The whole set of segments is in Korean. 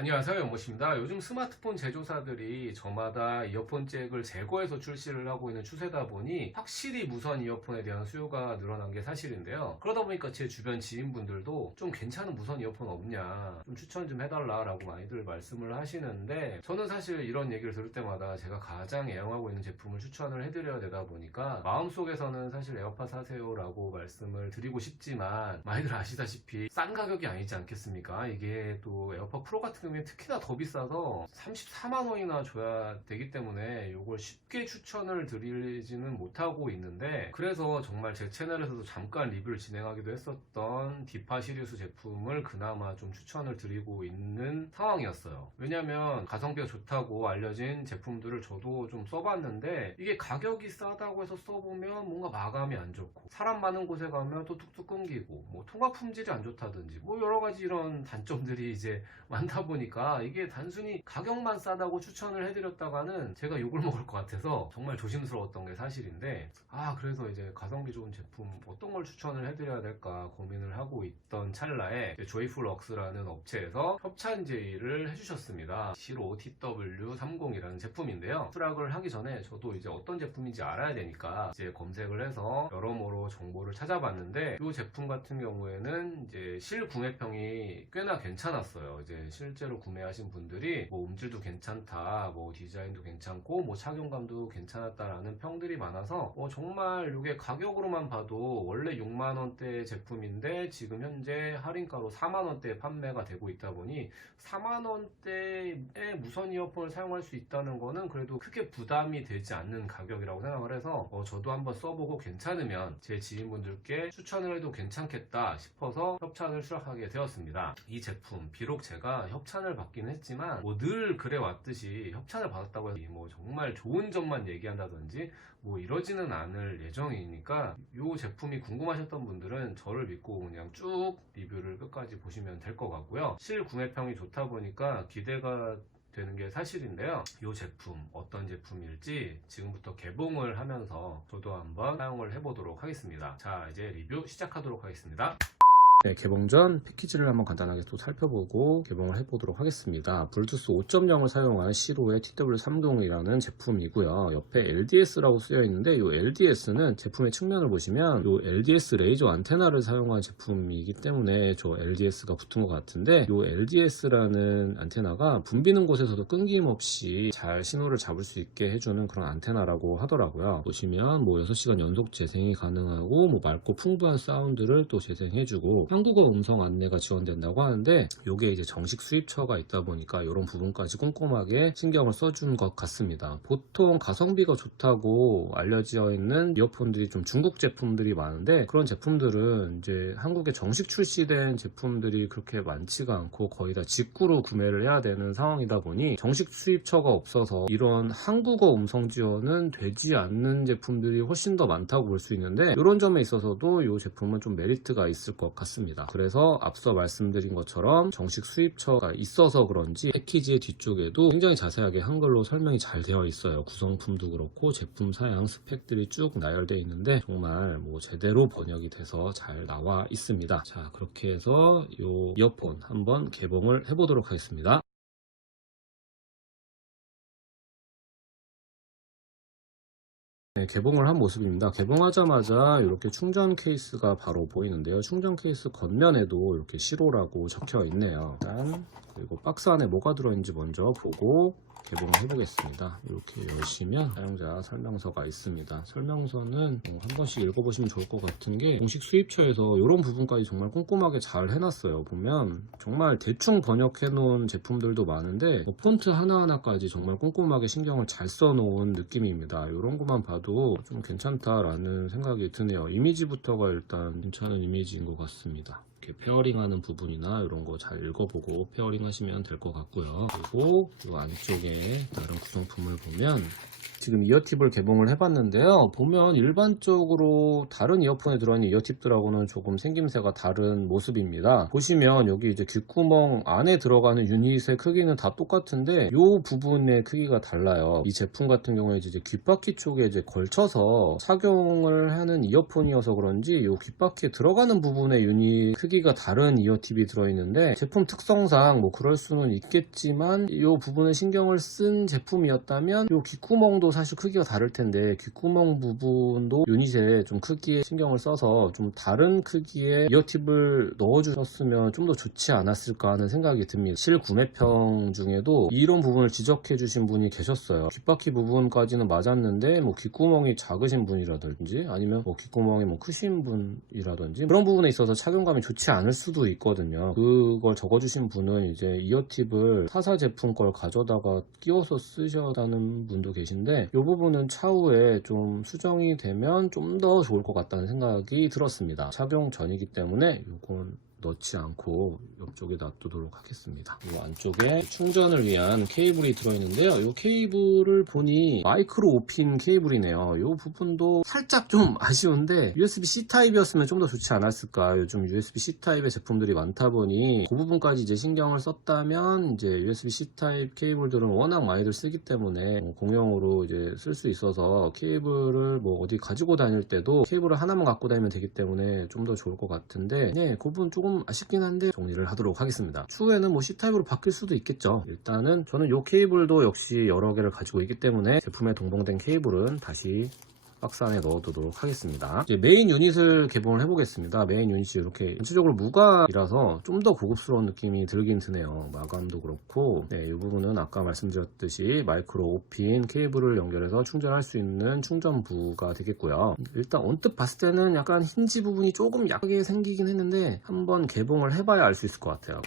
안녕하세요, 연못입니다. 요즘 스마트폰 제조사들이 저마다 이어폰 잭을 제거해서 출시를 하고 있는 추세다 보니 확실히 무선 이어폰에 대한 수요가 늘어난 게 사실인데요. 그러다 보니까 제 주변 지인분들도 좀 괜찮은 무선 이어폰 없냐, 좀 추천 좀 해달라라고 많이들 말씀을 하시는데, 저는 사실 이런 얘기를 들을 때마다 제가 가장 애용하고 있는 제품을 추천을 해드려야 되다 보니까 마음속에서는 사실 에어팟 사세요라고 말씀을 드리고 싶지만, 많이들 아시다시피 싼 가격이 아니지 않겠습니까? 이게 또 에어팟 프로 같은 경우에 특히나 더 비싸서 34만 원이나 줘야 되기 때문에 이걸 쉽게 추천을 드리지는 못하고 있는데, 그래서 정말 제 채널에서도 잠깐 리뷰를 진행하기도 했었던 디파 시리스 제품을 그나마 좀 추천을 드리고 있는 상황이었어요. 왜냐면 가성비가 좋다고 알려진 제품들을 저도 좀 써봤는데, 이게 가격이 싸다고 해서 써보면 뭔가 마감이 안 좋고, 사람 많은 곳에 가면 또 툭툭 끊기고, 뭐 통화 품질이 안 좋다든지, 뭐 여러 가지 이런 단점들이 이제 많다 보니까 이게 단순히 가격만 싸다고 추천을 해드렸다가는 제가 욕을 먹을 것 같아서 정말 조심스러웠던 게 사실인데, 그래서 이제 가성비 좋은 제품 어떤 걸 추천을 해드려야 될까 고민을 하고 있던 찰나에 조이풀웍스라는 업체에서 협찬 제의를 해주셨습니다. 시로 TW30이라는 제품인데요. 수락을 하기 전에 저도 이제 어떤 제품인지 알아야 되니까 이제 검색을 해서 여러모로 정보를 찾아봤는데, 이 제품 같은 경우에는 이제 실구매평이 꽤나 괜찮았어요. 이제 실제로 구매하신 분들이 뭐 음질도 괜찮다, 뭐 디자인도 괜찮고, 뭐 착용감도 괜찮았다라는 평들이 많아서 정말 이게 가격으로만 봐도 원래 6만원대 제품인데 지금 현재 할인가로 4만원대에 판매가 되고 있다 보니 4만원대에 무선 이어폰을 사용할 수 있다는 거는 그래도 크게 부담이 되지 않는 가격이라고 생각을 해서 저도 한번 써보고 괜찮으면 제 지인분들께 추천을 해도 괜찮겠다 싶어서 협찬을 수락하게 되었습니다. 이 제품 비록 제가 협찬을 받긴 했지만 늘 그래 왔듯이 협찬을 받았다고 해서 뭐 정말 좋은 점만 얘기한다든지 뭐 이러지는 않을 예정이니까, 이 제품이 궁금하셨던 분들은 저를 믿고 그냥 쭉 리뷰를 끝까지 보시면 될 것 같고요. 실구매평이 좋다 보니까 기대가 되는 게 사실인데요. 이 제품 어떤 제품일지 지금부터 개봉을 하면서 저도 한번 사용을 해보도록 하겠습니다. 자, 이제 리뷰 시작하도록 하겠습니다. 네, 개봉 전 패키지를 한번 간단하게 또 살펴보고 개봉을 해보도록 하겠습니다. 블루투스 5.0을 사용한 시로의 TW30이라는 제품이고요. 옆에 LDS라고 쓰여 있는데, 이 LDS는 제품의 측면을 보시면 이 LDS 레이저 안테나를 사용한 제품이기 때문에 저 LDS가 붙은 것 같은데, 이 LDS라는 안테나가 붐비는 곳에서도 끊김없이 잘 신호를 잡을 수 있게 해주는 그런 안테나라고 하더라고요. 보시면 뭐 6시간 연속 재생이 가능하고, 뭐 맑고 풍부한 사운드를 또 재생해주고, 한국어 음성 안내가 지원된다고 하는데, 이게 이제 정식 수입처가 있다 보니까 이런 부분까지 꼼꼼하게 신경을 써준 것 같습니다. 보통 가성비가 좋다고 알려져 있는 이어폰들이 좀 중국 제품들이 많은데, 그런 제품들은 이제 한국에 정식 출시된 제품들이 그렇게 많지가 않고 거의 다 직구로 구매를 해야 되는 상황이다 보니 정식 수입처가 없어서 이런 한국어 음성 지원은 되지 않는 제품들이 훨씬 더 많다고 볼 수 있는데, 이런 점에 있어서도 이 제품은 좀 메리트가 있을 것 같습니다. 그래서 앞서 말씀드린 것처럼 정식 수입처가 있어서 그런지 패키지의 뒤쪽에도 굉장히 자세하게 한글로 설명이 잘 되어 있어요. 구성품도 그렇고 제품 사양 스펙들이 쭉 나열되어 있는데 정말 뭐 제대로 번역이 돼서 잘 나와 있습니다. 자, 그렇게 해서 이 이어폰 한번 개봉을 해보도록 하겠습니다. 네, 개봉을 한 모습입니다. 개봉하자마자 이렇게 충전 케이스가 바로 보이는데요. 충전 케이스 겉면에도 이렇게 시로라고 적혀 있네요. 일단 그리고 박스 안에 뭐가 들어있는지 먼저 보고 개봉을 해보겠습니다. 이렇게 열시면 사용자 설명서가 있습니다. 설명서는 한 번씩 읽어보시면 좋을 것 같은 게, 공식 수입처에서 이런 부분까지 정말 꼼꼼하게 잘 해놨어요. 보면 정말 대충 번역해 놓은 제품들도 많은데 폰트 하나하나까지 정말 꼼꼼하게 신경을 잘 써놓은 느낌입니다. 이런 것만 봐도 좀 괜찮다라는 생각이 드네요. 이미지부터가 일단 괜찮은 이미지인 것 같습니다. 이렇게 페어링하는 부분이나 이런 거 잘 읽어보고 페어링 하시면 될 것 같고요. 그리고 이 안쪽에 다른 구성품을 보면 지금 이어팁을 개봉을 해봤는데요. 보면 일반적으로 다른 이어폰에 들어있는 이어팁들하고는 조금 생김새가 다른 모습입니다. 보시면 여기 이제 귓구멍 안에 들어가는 유닛의 크기는 다 똑같은데 이 부분의 크기가 달라요. 이 제품 같은 경우에 이제 귓바퀴 쪽에 이제 걸쳐서 착용을 하는 이어폰이어서 그런지 이 귓바퀴에 들어가는 부분의 유닛 크기가 다른 이어팁이 들어있는데 제품 특성상 뭐 그럴 수는 있겠지만 이 부분에 신경을 쓴 제품이었다면 이 귓구멍도 사실 크기가 다를 텐데 귓구멍 부분도 유닛에 좀 크기에 신경을 써서 좀 다른 크기의 이어팁을 넣어주셨으면 좀 더 좋지 않았을까 하는 생각이 듭니다. 실구매평 중에도 이런 부분을 지적해 주신 분이 계셨어요. 귓바퀴 부분까지는 맞았는데 뭐 귓구멍이 작으신 분이라든지 아니면 뭐 귓구멍이 뭐 크신 분이라든지 그런 부분에 있어서 착용감이 좋지 않을 수도 있거든요. 그걸 적어주신 분은 이제 이어팁을 타사 제품 걸 가져다가 끼워서 쓰셨다는 분도 계신데 이 부분은 차후에 좀 수정이 되면 좀 더 좋을 것 같다는 생각이 들었습니다. 착용 전이기 때문에 이건 넣지 않고 옆쪽에 놔두도록 하겠습니다. 이 안쪽에 충전을 위한 케이블이 들어있는데요. 이 케이블을 보니 마이크로 5핀 케이블이네요. 이 부분도 살짝 좀 아쉬운데 USB-C 타입이었으면 좀 더 좋지 않았을까. 요즘 USB-C 타입의 제품들이 많다 보니 그 부분까지 이제 신경을 썼다면 이제 USB-C 타입 케이블들은 워낙 많이들 쓰기 때문에 공용으로 이제 쓸 수 있어서 케이블을 뭐 어디 가지고 다닐 때도 케이블을 하나만 갖고 다니면 되기 때문에 좀 더 좋을 것 같은데 네, 그 부분 조금 아쉽긴 한데 정리를 하도록 하겠습니다. 추후에는 뭐 C타입으로 바뀔 수도 있겠죠. 일단은 저는 이 케이블도 역시 여러 개를 가지고 있기 때문에 제품에 동봉된 케이블은 다시 박스 안에 넣어두도록 하겠습니다. 이제 메인 유닛을 개봉을 해보겠습니다. 메인 유닛이 이렇게 전체적으로 무가이라서 좀 더 고급스러운 느낌이 들긴 드네요. 마감도 그렇고 네, 이 부분은 아까 말씀드렸듯이 마이크로 5핀 케이블을 연결해서 충전할 수 있는 충전부가 되겠고요. 일단 언뜻 봤을 때는 약간 힌지 부분이 조금 약하게 생기긴 했는데 한번 개봉을 해봐야 알 수 있을 것 같아요.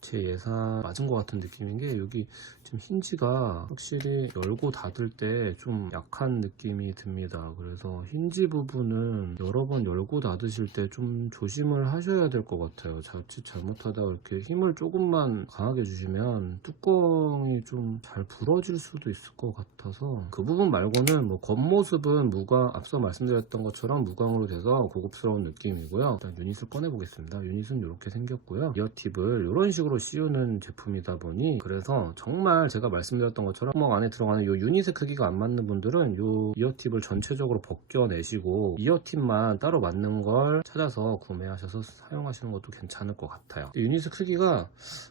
제 예상 맞은 것 같은 느낌인 게 여기 지금 힌지가 확실히 열고 닫을 때 좀 약한 느낌이 듭니다. 그래서 힌지 부분은 여러 번 열고 닫으실 때 좀 조심을 하셔야 될 것 같아요. 자칫 잘못하다 이렇게 힘을 조금만 강하게 주시면 뚜껑이 좀 잘 부러질 수도 있을 것 같아서 그 부분 말고는 뭐 겉모습은 앞서 말씀드렸던 것처럼 무광으로 돼서 고급스러운 느낌이고요. 일단 유닛을 꺼내 보겠습니다. 유닛은 이렇게 생겼고요. 이어팁을 이런 식으로 씌우는 제품이다 보니 그래서 정말 제가 말씀드렸던 것처럼 구멍 안에 들어가는 이 유닛의 크기가 안 맞는 분들은 이 이어팁을 전체적으로 벗겨내시고 이어팁만 따로 맞는 걸 찾아서 구매하셔서 사용하시는 것도 괜찮을 것 같아요. 유닛의 크기가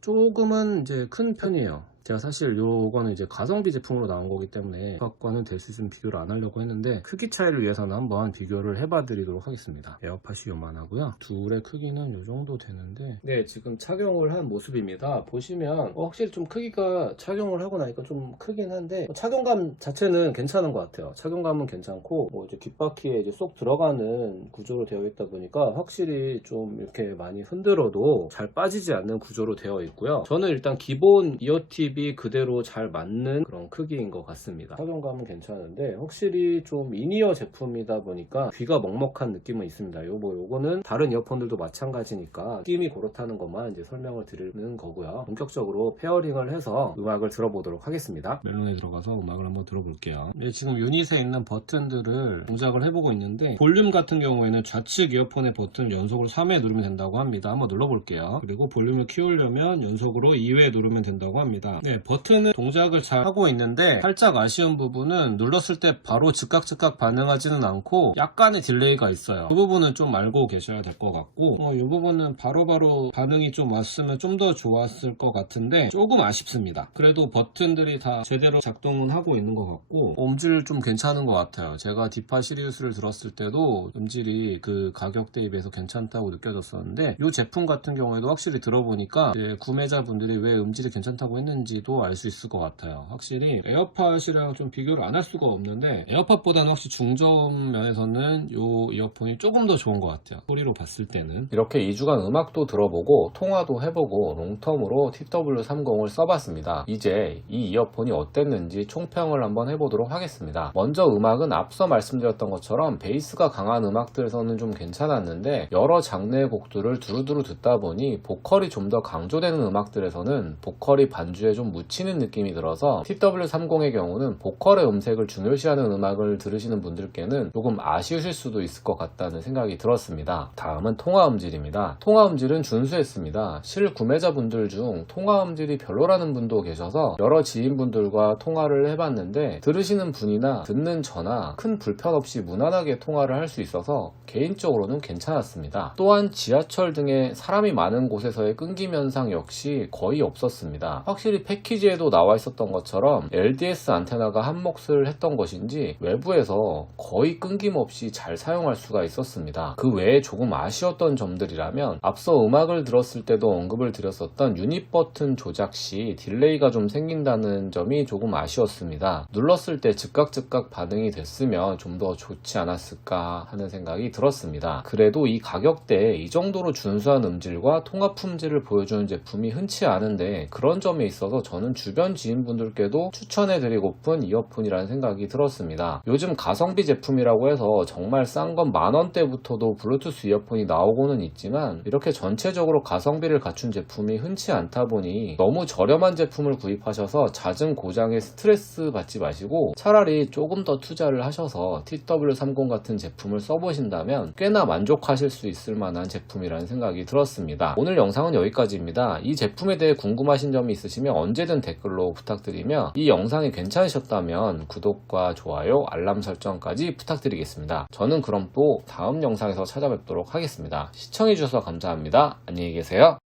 조금은 이제 큰 편이에요. 제가 사실 요거는 이제 가성비 제품으로 나온 거기 때문에 그것과는 될 수 있으면 비교를 안 하려고 했는데 크기 차이를 위해서는 한번 비교를 해봐 드리도록 하겠습니다. 에어팟이 요만하고요. 둘의 크기는 요 정도 되는데 네, 지금 착용을 한 모습입니다. 보시면 확실히 좀 크기가 착용을 하고 나니까 좀 크긴 한데 착용감 자체는 괜찮은 것 같아요. 착용감은 괜찮고 뭐 이제 귓바퀴에 이제 쏙 들어가는 구조로 되어 있다 보니까 확실히 좀 이렇게 많이 흔들어도 잘 빠지지 않는 구조로 되어 있고요. 저는 일단 기본 이어팁 그대로 잘 맞는 그런 크기인 것 같습니다. 착용감은 괜찮은데 확실히 좀 인이어 제품이다 보니까 귀가 먹먹한 느낌은 있습니다. 요거는 다른 이어폰들도 마찬가지니까 느낌이 그렇다는 것만 이제 설명을 드리는 거고요. 본격적으로 페어링을 해서 음악을 들어보도록 하겠습니다. 멜론에 들어가서 음악을 한번 들어볼게요. 지금 유닛에 있는 버튼들을 동작을 해보고 있는데 볼륨 같은 경우에는 좌측 이어폰의 버튼 연속으로 3회 누르면 된다고 합니다. 한번 눌러볼게요. 그리고 볼륨을 키우려면 연속으로 2회 누르면 된다고 합니다. 네, 버튼은 동작을 잘 하고 있는데 살짝 아쉬운 부분은 눌렀을 때 바로 즉각 반응하지는 않고 약간의 딜레이가 있어요. 그 부분은 좀 알고 계셔야 될 것 같고 이 부분은 바로바로 반응이 좀 왔으면 좀 더 좋았을 것 같은데 조금 아쉽습니다. 그래도 버튼들이 다 제대로 작동은 하고 있는 것 같고 음질 좀 괜찮은 것 같아요. 제가 디파 시리우스를 들었을 때도 음질이 그 가격 대비해서 괜찮다고 느껴졌었는데 이 제품 같은 경우에도 확실히 들어보니까 구매자분들이 왜 음질이 괜찮다고 했는지 도 알 수 있을 것 같아요. 확실히 에어팟이랑 좀 비교를 안 할 수가 없는데 에어팟보다는 확실히 중저음 면에서는 이 이어폰이 조금 더 좋은 것 같아요. 소리로 봤을 때는. 이렇게 2주간 음악도 들어보고 통화도 해보고 롱텀으로 TW30을 써봤습니다. 이제 이 이어폰이 어땠는지 총평을 한번 해보도록 하겠습니다. 먼저 음악은 앞서 말씀드렸던 것처럼 베이스가 강한 음악들에서는 좀 괜찮았는데 여러 장르의 곡들을 두루두루 듣다 보니 보컬이 좀 더 강조되는 음악들에서는 보컬이 반주에 좀 좀 묻히는 느낌이 들어서 TW30의 경우는 보컬의 음색을 중요시하는 음악을 들으시는 분들께는 조금 아쉬우실 수도 있을 것 같다는 생각이 들었습니다. 다음은 통화음질입니다. 통화음질은 준수했습니다. 실구매자분들 중 통화음질이 별로라는 분도 계셔서 여러 지인분들과 통화를 해봤는데 들으시는 분이나 듣는 저나 큰 불편 없이 무난하게 통화를 할 수 있어서 개인적으로는 괜찮았습니다. 또한 지하철 등의 사람이 많은 곳에서의 끊김 현상 역시 거의 없었습니다. 확실히 패키지에도 나와 있었던 것처럼 LDS 안테나가 한 몫을 했던 것인지 외부에서 거의 끊김없이 잘 사용할 수가 있었습니다. 그 외에 조금 아쉬웠던 점들이라면 앞서 음악을 들었을 때도 언급을 드렸었던 유닛 버튼 조작 시 딜레이가 좀 생긴다는 점이 조금 아쉬웠습니다. 눌렀을 때 즉각 반응이 됐으면 좀 더 좋지 않았을까 하는 생각이 들었습니다. 그래도 이 가격대에 이 정도로 준수한 음질과 통화 품질을 보여주는 제품이 흔치 않은데 그런 점에 있어서 저는 주변 지인분들께도 추천해드리고픈 이어폰이라는 생각이 들었습니다. 요즘 가성비 제품이라고 해서 정말 싼 건 만원대부터도 블루투스 이어폰이 나오고는 있지만 이렇게 전체적으로 가성비를 갖춘 제품이 흔치 않다 보니 너무 저렴한 제품을 구입하셔서 잦은 고장에 스트레스 받지 마시고 차라리 조금 더 투자를 하셔서 TW30 같은 제품을 써보신다면 꽤나 만족하실 수 있을 만한 제품이라는 생각이 들었습니다. 오늘 영상은 여기까지입니다. 이 제품에 대해 궁금하신 점이 있으시면 언제든 댓글로 부탁드리며 이 영상이 괜찮으셨다면 구독과 좋아요, 알람 설정까지 부탁드리겠습니다. 저는 그럼 또 다음 영상에서 찾아뵙도록 하겠습니다. 시청해주셔서 감사합니다. 안녕히 계세요.